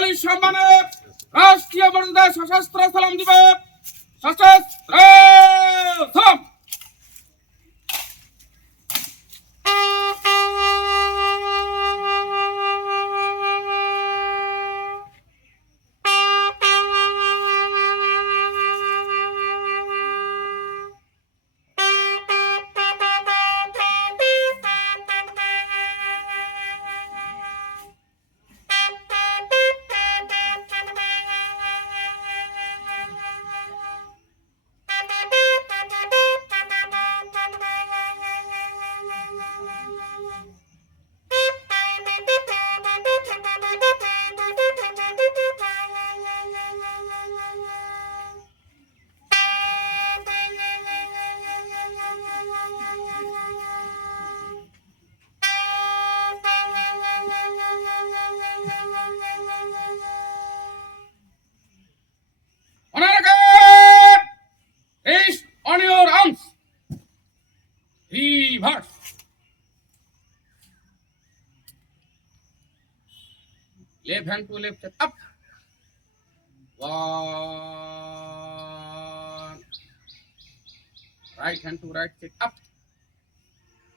আলীর সম্মানে রাষ্ট্রীয় মর্যাদায় সশস্ত্র সালাম দিবে। সশস্ত্র! Left hand to left check up. One. Right hand to right check up.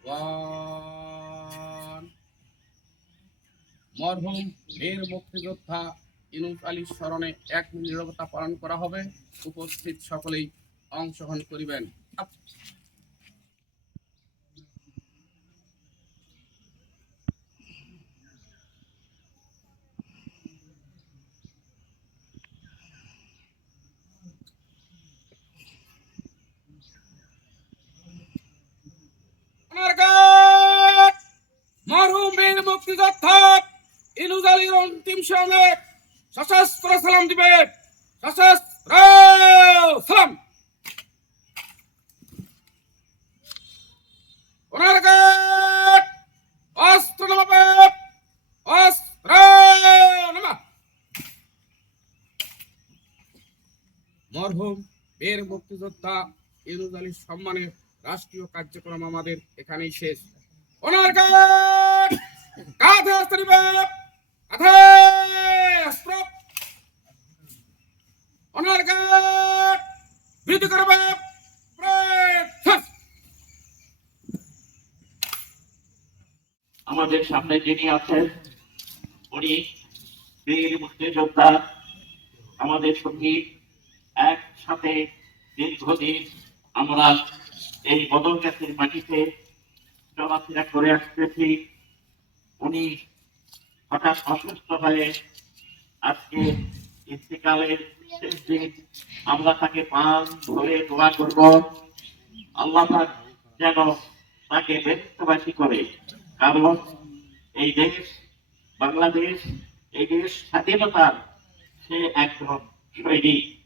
One. মরহুম, বীর মুক্তিযোদ্ধা ইনুস আলীর স্মরণে এক নীরবতা পালন করা হবে উপস্থিত সকলেই অংশগ্রহণ করিবেন মরহুম বীর মুক্তিযোদ্ধা আলীর অন্তিম সশস্ত্র সালাম দিবে। সশস্ত্র সালাম। অনারগাট! অস্ত্র নামাবে। অস্ত্র নামা। মুক্তিযোদ্ধা আলীর সম্মানে রাষ্ট্রীয় কার্যক্রম আমাদের এখানেই শেষ। ওনার গান আমাদের সামনে যিনি আছেন, উনি বীর মুক্তিযোদ্ধা, আমাদের সঙ্গী। একসাথে দীর্ঘদিন আমরা এই বদলগাছের মাটিতে চলাফেরা করে আসতেছি। উনি হঠাৎ অসুস্থ হয়ে আজকে ইন্তেকালের শেষ দিন আমরা তাকে পান, ধরে দোয়া করব। আল্লাহ যেন তাকে ব্যক্তবাসী করে। কারণ এই দেশ, বাংলাদেশ, এই দেশ স্বাধীনতার সে একজন সৈনিক।